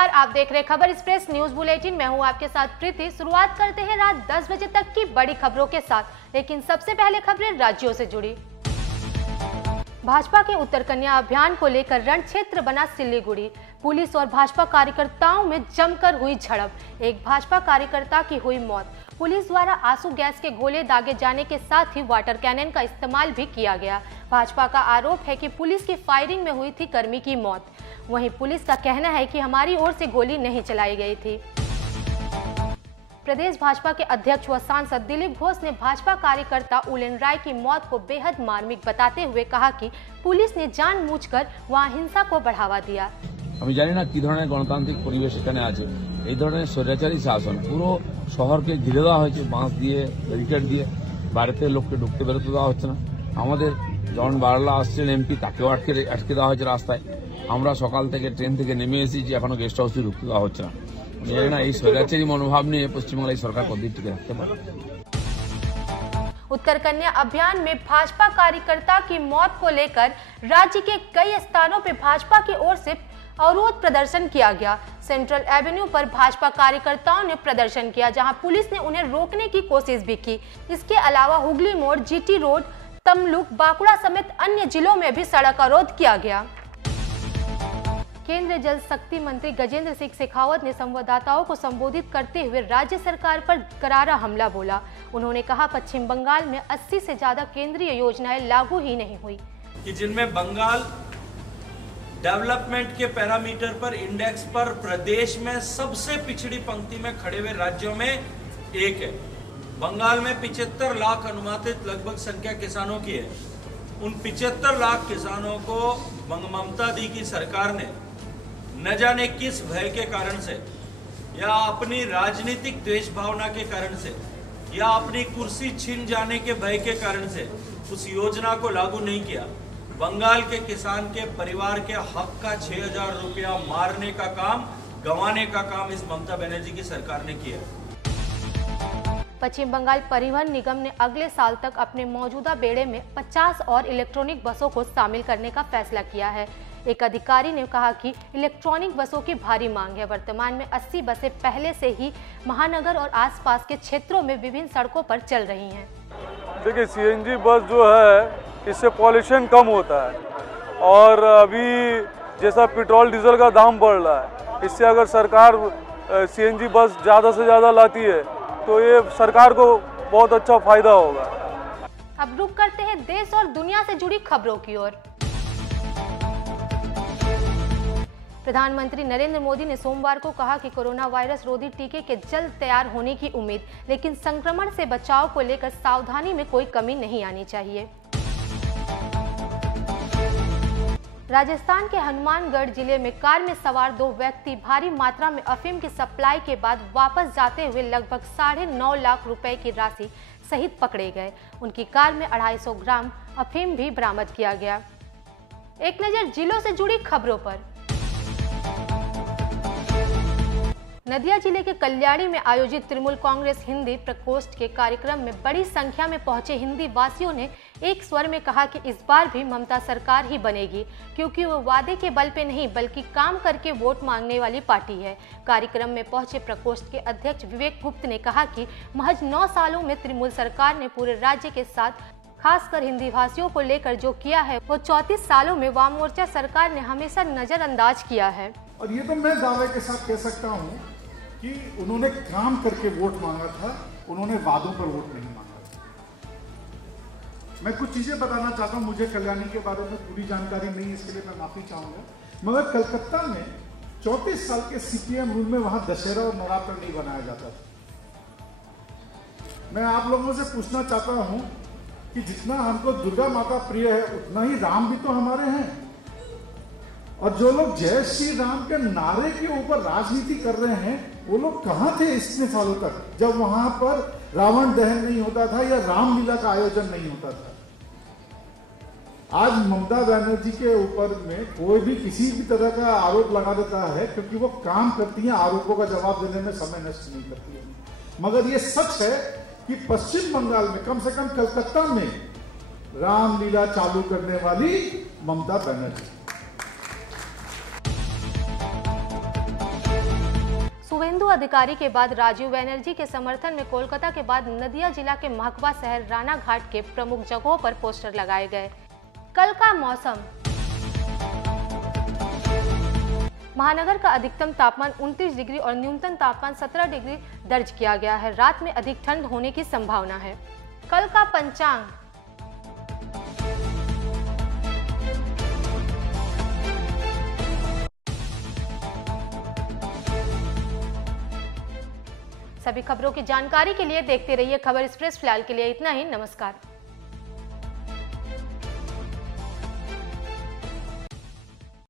नमस्कार, आप देख रहे खबर एक्सप्रेस न्यूज बुलेटिन। मैं हूं आपके साथ प्रीति। शुरुआत करते हैं रात 10 बजे तक की बड़ी खबरों के साथ, लेकिन सबसे पहले खबरें राज्यों से जुड़ी। भाजपा के उत्तर कन्या अभियान को लेकर रण क्षेत्र बना सिल्लीगुड़ी। पुलिस और भाजपा कार्यकर्ताओं में जमकर हुई झड़प। एक भाजपा कार्यकर्ता की हुई मौत। पुलिस द्वारा आंसू गैस के गोले दागे जाने के साथ ही वाटर कैनन का इस्तेमाल भी किया गया। भाजपा का आरोप है कि पुलिस की फायरिंग में हुई थी कर्मी की मौत। वहीं पुलिस का कहना है कि हमारी ओर से गोली नहीं चलाई गई थी। प्रदेश भाजपा के अध्यक्ष व सांसद दिलीप घोष ने भाजपा कार्यकर्ता उलेन राय की मौत को बेहद मार्मिक बताते हुए कहा कि पुलिस ने जानबूझकर वहां हिंसा को बढ़ावा दिया। আমি জানি না কি ধরনের গণতান্ত্রিক পরিবেশ এখানে আছে। এই ধরনের স্বৈরাচারী শাসন পুরো শহরকে ঘিরে দেওয়া হয়েছে, বাঁশ দিয়ে ব্যারিকেড দিয়ে, বাড়িতে লোককে ঢুকতে বেরোতে দেওয়া হচ্ছে না। আমাদের জন বারলা আসছেন এমপি, তাকেও আটকে দেওয়া হয়েছে রাস্তায়। আমরা সকাল থেকে ট্রেন থেকে নেমে এসেছি, এখনো গেস্ট হাউসে ঢুকতে দেওয়া হচ্ছে না। আমি জানি না এই স্বৈরাচারী মনোভাব নিয়ে পশ্চিমবাংলায় সরকার কতদিন টিকে রাখতে পারে। उत्तर कन्या अभियान में भाजपा कार्यकर्ता की मौत को लेकर राज्य के कई स्थानों पर भाजपा की ओर से अवरोध प्रदर्शन किया गया। सेंट्रल एवेन्यू पर भाजपा कार्यकर्ताओं ने प्रदर्शन किया, जहां पुलिस ने उन्हें रोकने की कोशिश भी की। इसके अलावा हुगली मोड़, जीटी रोड, तमलुक, बांकुड़ा समेत अन्य जिलों में भी सड़क अवरोध किया गया। केंद्रीय जल शक्ति मंत्री गजेंद्र सिंह शेखावत ने संवाददाताओं को संबोधित करते हुए राज्य सरकार पर करारा हमला बोला। उन्होंने कहा पश्चिम बंगाल में 80 से ज्यादा केंद्रीय योजनाएं लागू ही नहीं हुई, कि जिनमें बंगाल डेवलपमेंट के पैरामीटर पर, इंडेक्स पर प्रदेश में सबसे पिछड़ी पंक्ति में खड़े हुए राज्यों में एक है। बंगाल में 75 लाख अनुमानित लगभग संख्या किसानों की है। उन 75 लाख किसानों को ममता दी की सरकार ने न जाने किस भय के कारण से, या अपनी राजनीतिक द्वेष भावना के कारण से, या अपनी कुर्सी छिन जाने के भय के कारण से उस योजना को लागू नहीं किया। बंगाल के किसान के परिवार के हक का 6000 रुपया मारने का काम, गंवाने का काम इस ममता बनर्जी की सरकार ने किया। पश्चिम बंगाल परिवहन निगम ने अगले साल तक अपने मौजूदा बेड़े में 50 और इलेक्ट्रॉनिक बसों को शामिल करने का फैसला किया है। एक अधिकारी ने कहा कि इलेक्ट्रॉनिक बसों की भारी मांग है। वर्तमान में 80 बसें पहले से ही महानगर और आसपास के क्षेत्रों में विभिन्न सड़कों पर चल रही हैं। देखिए, सीएनजी बस जो है इससे पॉल्यूशन कम होता है, और अभी जैसा पेट्रोल डीजल का दाम बढ़ रहा है, इससे अगर सरकार सीएनजी बस ज़्यादा से ज़्यादा लाती है तो ये सरकार को बहुत अच्छा फायदा होगा। अब रुक करते हैं देश और दुनिया से जुड़ी खबरों की ओर। प्रधानमंत्री नरेंद्र मोदी ने सोमवार को कहा कि कोरोना वायरस रोधी टीके के जल्द तैयार होने की उम्मीद, लेकिन संक्रमण से बचाव को लेकर सावधानी में कोई कमी नहीं आनी चाहिए। राजस्थान के हनुमानगढ़ जिले में कार में सवार 2 व्यक्ति भारी मात्रा में अफीम की सप्लाई के बाद वापस जाते हुए लगभग 9.5 लाख रुपए की राशि सहित पकड़े गए। उनकी कार में 250 ग्राम अफीम भी बरामद किया गया। एक नजर जिलों से जुड़ी खबरों पर। नदिया जिले के कल्याणी में आयोजित तृणमूल कांग्रेस हिंदी प्रकोष्ठ के कार्यक्रम में बड़ी संख्या में पहुंचे हिंदी वासियों ने एक स्वर में कहा कि इस बार भी ममता सरकार ही बनेगी, क्योंकि वो वादे के बल पे नहीं बल्कि काम करके वोट मांगने वाली पार्टी है। कार्यक्रम में पहुंचे प्रकोष्ठ के अध्यक्ष विवेक गुप्त ने कहा कि महज 9 सालों में तृणमूल सरकार ने पूरे राज्य के साथ खासकर हिंदी भाषियों को लेकर जो किया है वो 34 सालों में वाम मोर्चा सरकार ने हमेशा नजरअंदाज किया है। और ये तो मैं दावे के साथ कह सकता हूँ कि उन्होंने काम करके वोट मांगा था, उन्होंने वादों पर वोट नहीं मांगा था। मैं कुछ चीजें बताना चाहता हूँ, मुझे कल्याणी के बारे में पूरी जानकारी नहीं, इसके लिए मैं माफी चाहूंगा। मगर कलकत्ता में 34 साल के सीपीएम रूल में वहां दशहरा और नवरात्र नहीं बनाया जाता था। मैं आप लोगों से पूछना चाहता हूं कि जितना हमको दुर्गा माता प्रिय है, उतना ही राम भी तो हमारे हैं। और जो लोग जय श्री राम के नारे के ऊपर राजनीति कर रहे हैं, वो लोग कहां थे इतने सालों तक, जब वहां पर रावण दहन नहीं होता था या रामलीला का आयोजन नहीं होता था। आज ममता बनर्जी के ऊपर में कोई भी किसी भी तरह का आरोप लगा देता है, क्योंकि वो काम करती है, आरोपों का जवाब देने में समय नष्ट नहीं करती है। मगर ये सच है कि पश्चिम बंगाल में, कम से कम कलकत्ता में, रामलीला चालू करने वाली ममता बनर्जी। शुभेंदु अधिकारी के बाद राजीव बनर्जी के समर्थन में कोलकाता के बाद नदिया जिला के महकवा शहर रानाघाट के प्रमुख जगहों पर पोस्टर लगाए गए। कल का मौसम। महानगर का अधिकतम तापमान 29 डिग्री और न्यूनतम तापमान 17 डिग्री दर्ज किया गया है। रात में अधिक ठंड होने की संभावना है। कल का पंचांग। सभी खबरों की जानकारी के लिए देखते रहिए खबर एक्सप्रेस। फिलहाल के लिए इतना ही। नमस्कार।